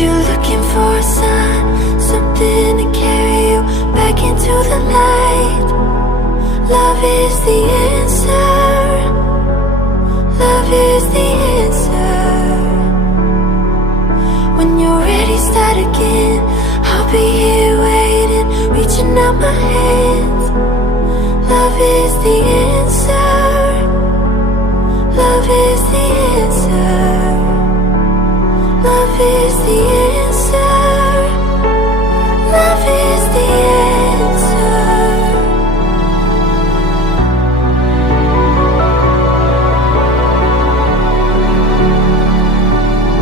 you're looking for a sign, something to carry you back into the light, love is the answer. Love is the answer. When you're ready, start again. I'll be here waiting, reaching out my hands. Love is the answer. Love is the answer. Love is the answer.